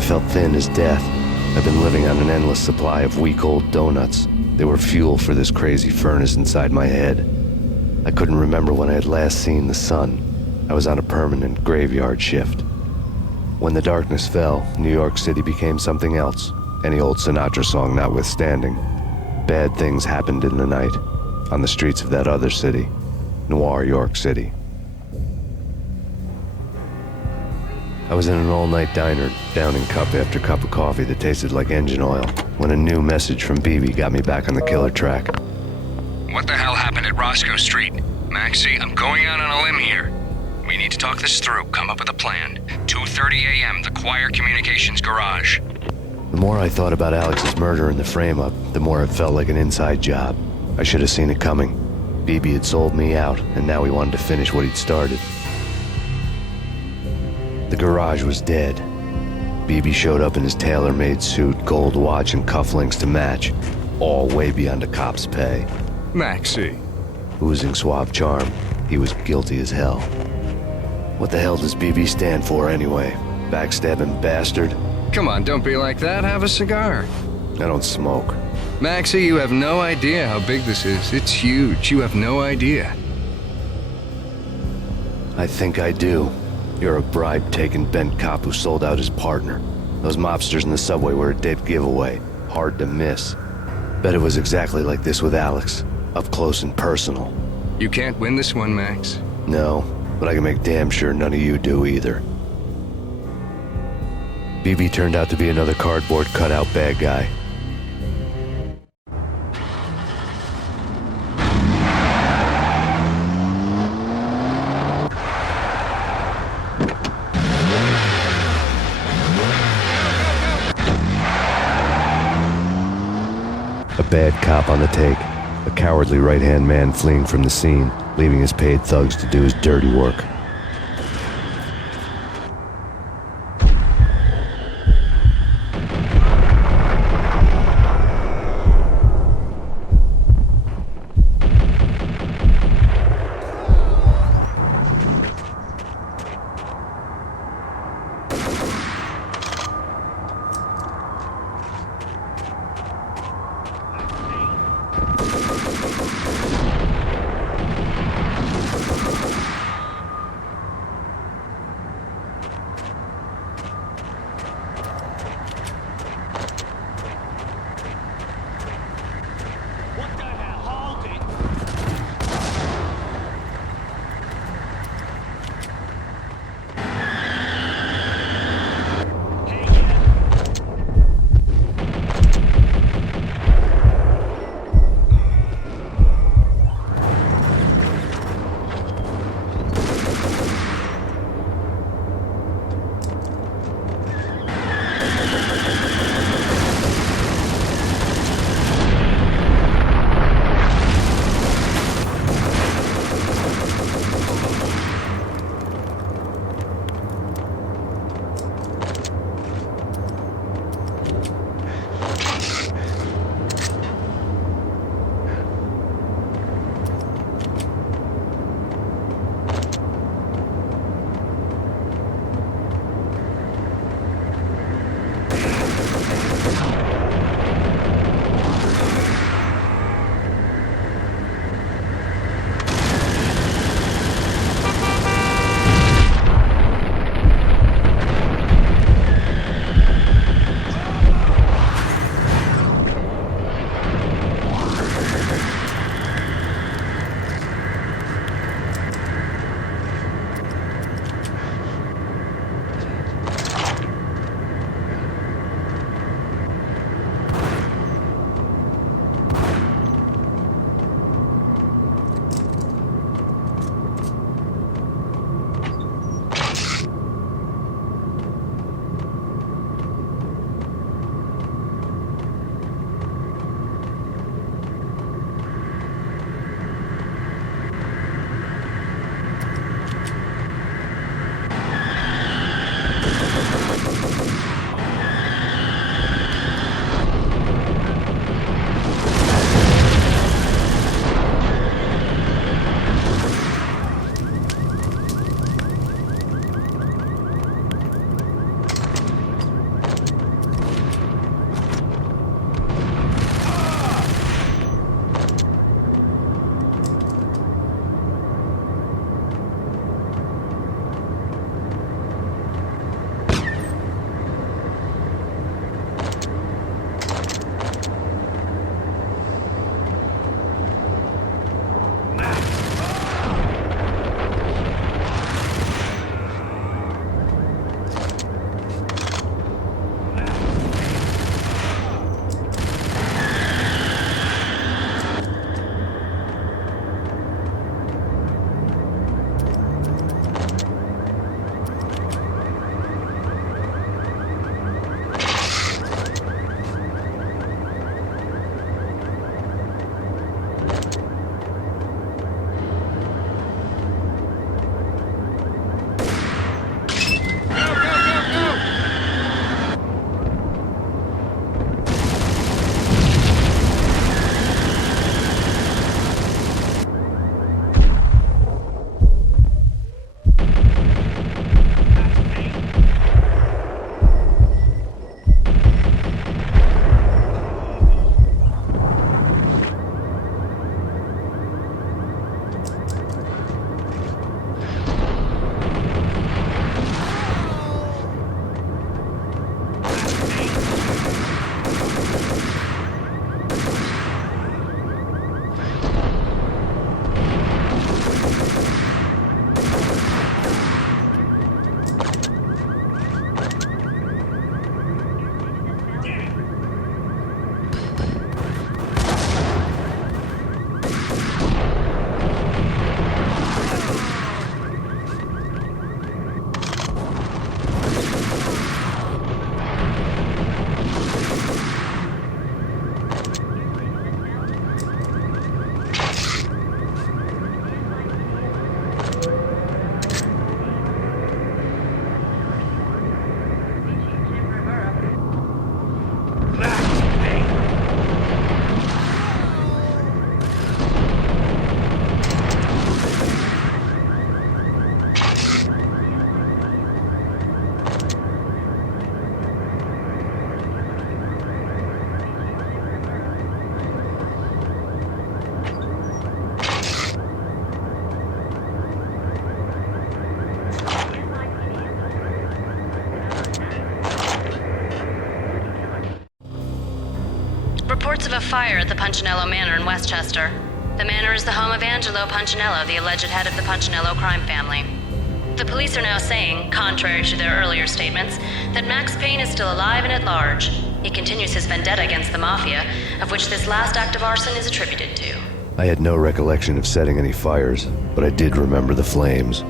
I felt thin as death. I've been living on an endless supply of week-old donuts. They were fuel for this crazy furnace inside my head. I couldn't remember when I had last seen the sun. I was on a permanent graveyard shift. When the darkness fell, New York City became something else, any old Sinatra song notwithstanding. Bad things happened in the night, on the streets of that other city, Noir York City. I was in an all-night diner, downing cup after cup of coffee that tasted like engine oil, when a new message from BB got me back on the killer track. What the hell happened at Roscoe Street? Maxie, I'm going out on a limb here. We need to talk this through, come up with a plan. 2:30 a.m., the Choir Communications Garage. The more I thought about Alex's murder and the frame-up, the more it felt like an inside job. I should have seen it coming. BB had sold me out, and now he wanted to finish what he'd started. The garage was dead. BB showed up in his tailor-made suit, gold watch, and cufflinks to match, all way beyond a cop's pay. Maxie. Oozing suave charm, he was guilty as hell. What the hell does BB stand for anyway? Backstabbing Bastard? Come on, don't be like that. Have a cigar. I don't smoke. Maxie, you have no idea how big this is. It's huge. You have no idea. I think I do. You're a bribe-taking bent cop who sold out his partner. Those mobsters in the subway were a dead giveaway. Hard to miss. Bet it was exactly like this with Alex. Up close and personal. You can't win this one, Max. No, but I can make damn sure none of you do either. BB turned out to be another cardboard cutout bad guy. A bad cop on the take. A cowardly right-hand man fleeing from the scene, leaving his paid thugs to do his dirty work. reports of a fire at the Punchinello Manor in Westchester. The manor is the home of Angelo Punchinello, the alleged head of the Punchinello crime family. The police are now saying, contrary to their earlier statements, that Max Payne is still alive and at large. He continues his vendetta against the Mafia, of which this last act of arson is attributed to. I had no recollection of setting any fires, but I did remember the flames.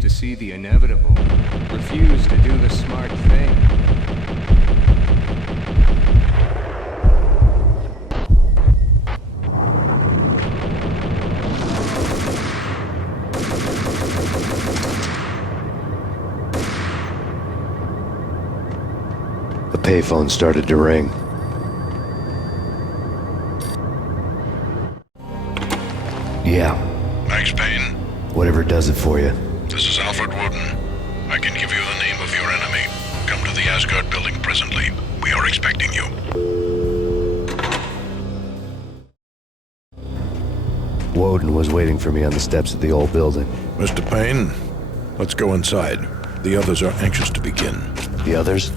To see the inevitable, refuse to do the smart thing. The payphone started to ring. Yeah. Max Payne? Whatever does it for you. This is Alfred Woden. I can give you the name of your enemy. Come to the Asgard building presently. We are expecting you. Woden was waiting for me on the steps of the old building. Mr. Payne, let's go inside. The others are anxious to begin. The others?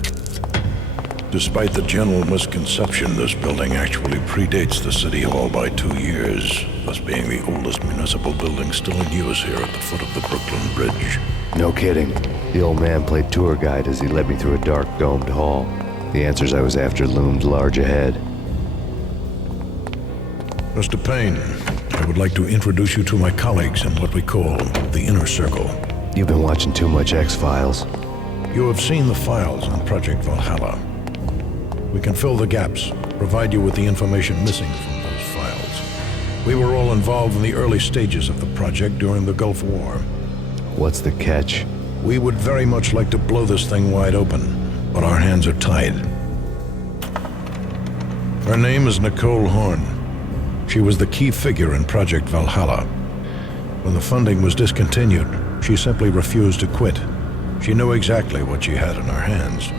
Despite the general misconception, this building actually predates the City Hall by 2 years, thus being the oldest municipal building still in use here at the foot of the Brooklyn Bridge. No kidding. The old man played tour guide as he led me through a dark, domed hall. The answers I was after loomed large ahead. Mr. Payne, I would like to introduce you to my colleagues in what we call the Inner Circle. You've been watching too much X-Files. You have seen the files on Project Valhalla. We can fill the gaps, provide you with the information missing from those files. We were all involved in the early stages of the project during the Gulf War. What's the catch? We would very much like to blow this thing wide open, but our hands are tied. Her name is Nicole Horn. She was the key figure in Project Valhalla. When the funding was discontinued, she simply refused to quit. She knew exactly what she had in her hands.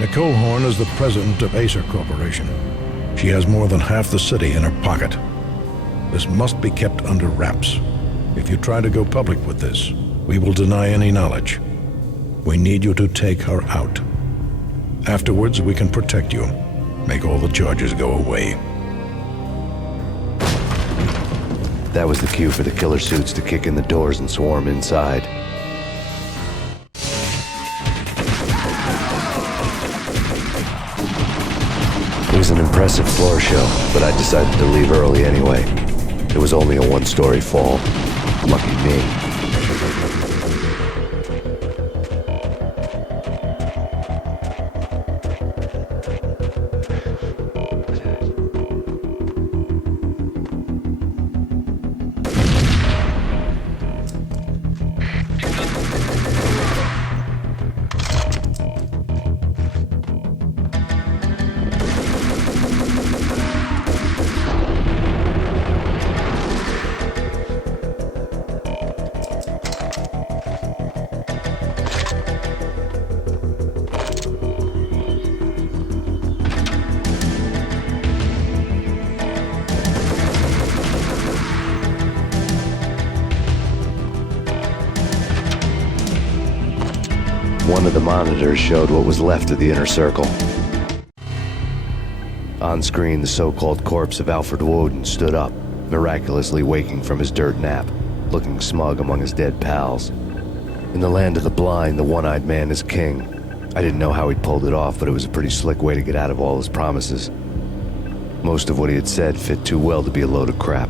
Nicole Horn is the president of Acer Corporation. She has more than half the city in her pocket. This must be kept under wraps. If you try to go public with this, we will deny any knowledge. We need you to take her out. Afterwards, we can protect you. Make all the charges go away. That was the cue for the killer suits to kick in the doors and swarm inside. It was an impressive floor show, but I decided to leave early anyway. It was only a one-story fall. Lucky me. One of the monitors showed what was left of the inner circle. On screen, the so-called corpse of Alfred Woden stood up, miraculously waking from his dirt nap, looking smug among his dead pals. In the land of the blind, the one-eyed man is king. I didn't know how he'd pulled it off, but it was a pretty slick way to get out of all his promises. Most of what he had said fit too well to be a load of crap.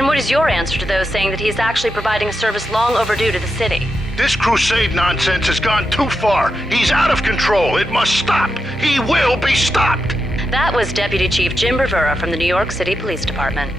What is your answer to those saying that he's actually providing a service long overdue to the city? This crusade nonsense has gone too far. He's out of control. It must stop. He will be stopped. That was Deputy Chief Jim Rivera from the New York City Police Department.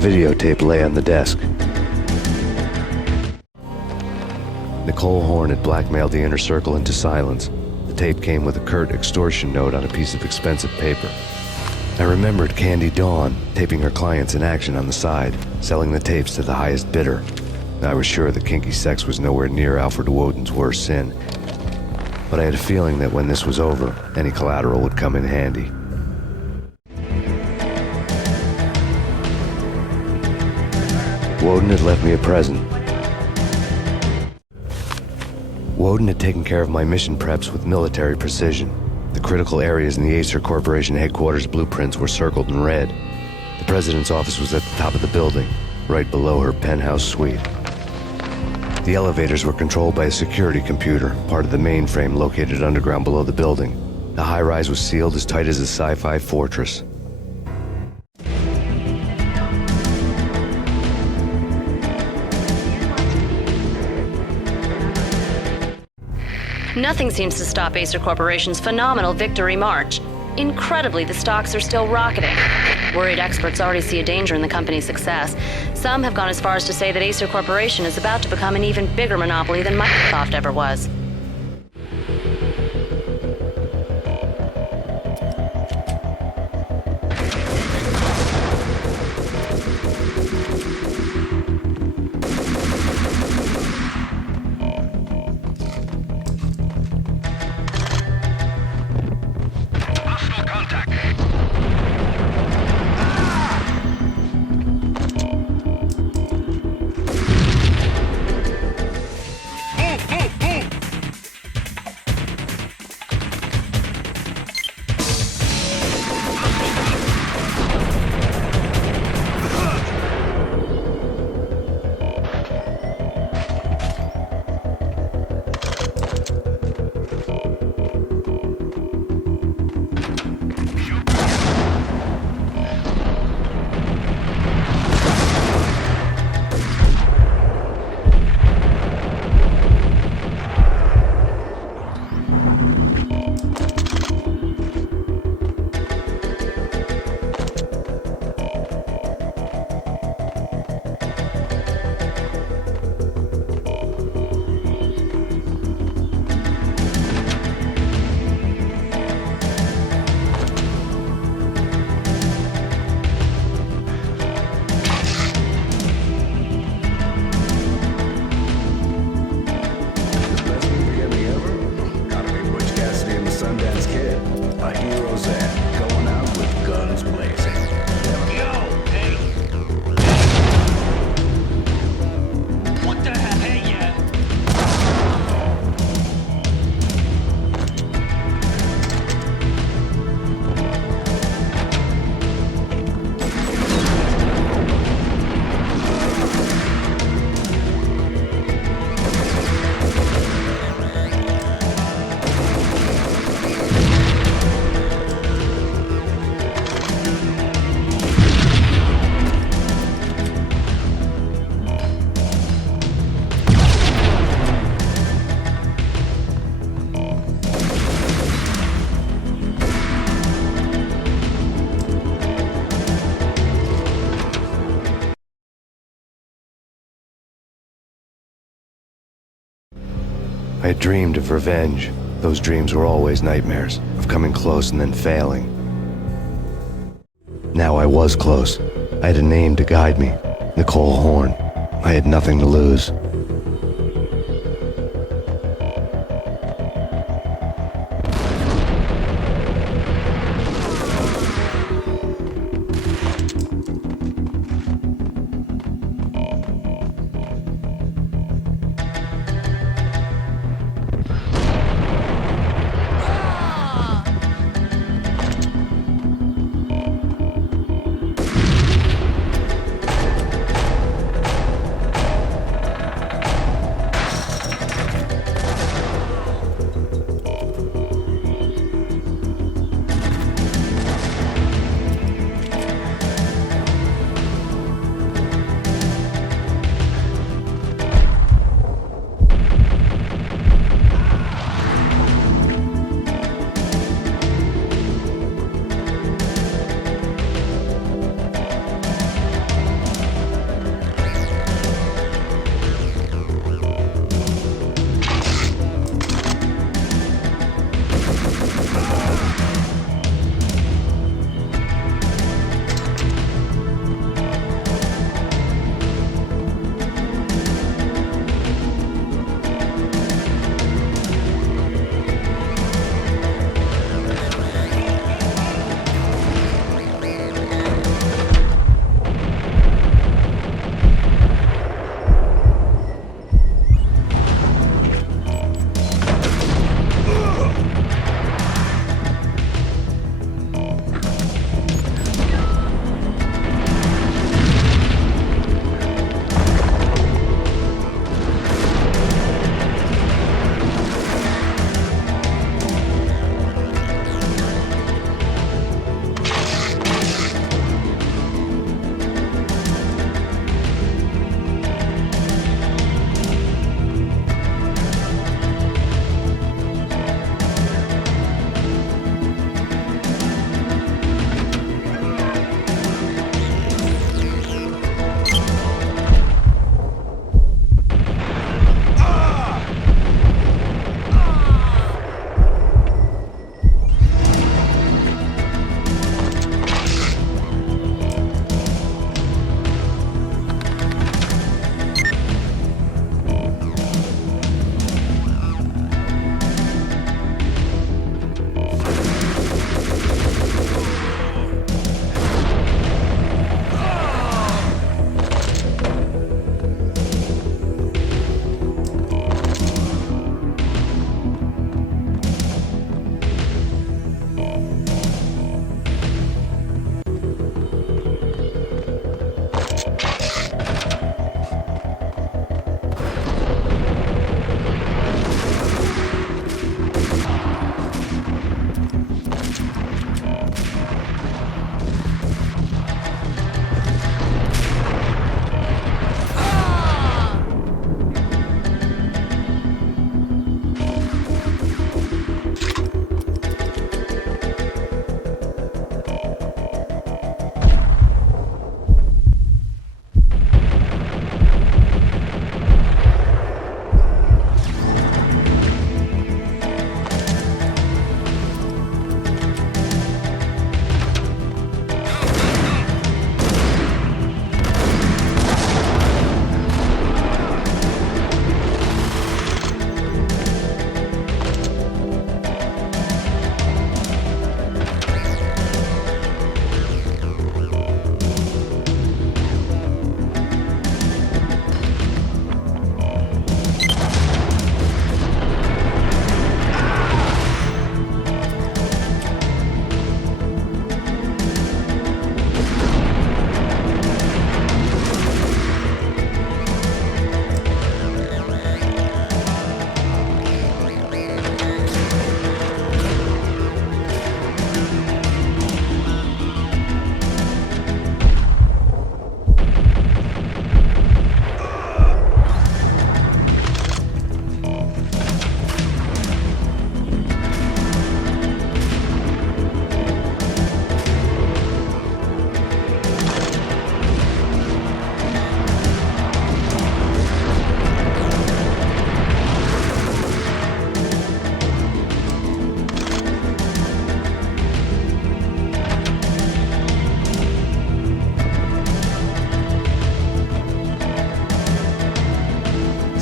Videotape lay on the desk. Nicole Horn had blackmailed the inner circle into silence. The tape came with a curt extortion note on a piece of expensive paper. I remembered Candy Dawn taping her clients in action on the side, selling the tapes to the highest bidder. I was sure that kinky sex was nowhere near Alfred Woden's worst sin, but I had a feeling that when this was over, any collateral would come in handy. Woden had left me a present. Woden had taken care of my mission preps with military precision. The critical areas in the Acer Corporation headquarters blueprints were circled in red. The president's office was at the top of the building, right below her penthouse suite. The elevators were controlled by a security computer, part of the mainframe located underground below the building. The high-rise was sealed as tight as a sci-fi fortress. Nothing seems to stop Acer Corporation's phenomenal victory march. Incredibly, the stocks are still rocketing. Worried experts already see a danger in the company's success. Some have gone as far as to say that Acer Corporation is about to become an even bigger monopoly than Microsoft ever was. I had dreamed of revenge. Those dreams were always nightmares, of coming close and then failing. Now I was close. I had a name to guide me, Nicole Horn. I had nothing to lose.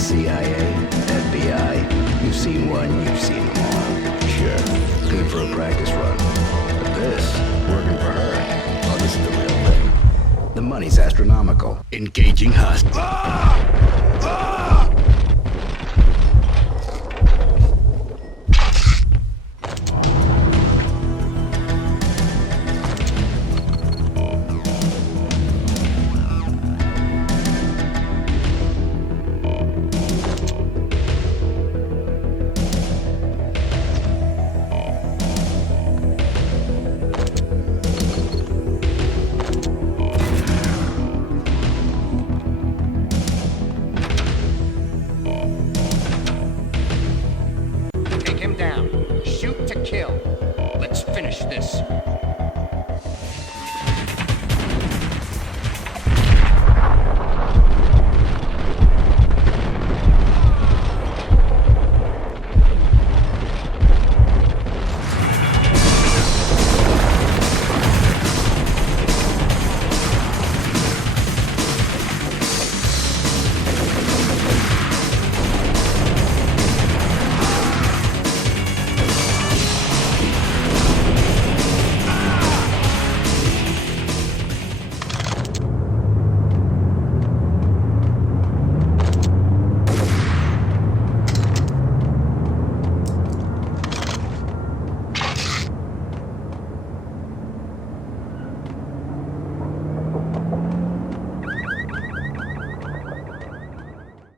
CIA, FBI. You've seen one, you've seen them all. Sure, good for a practice run. But this, working for her, well, this is the real thing. The money's astronomical. Engaging hostages.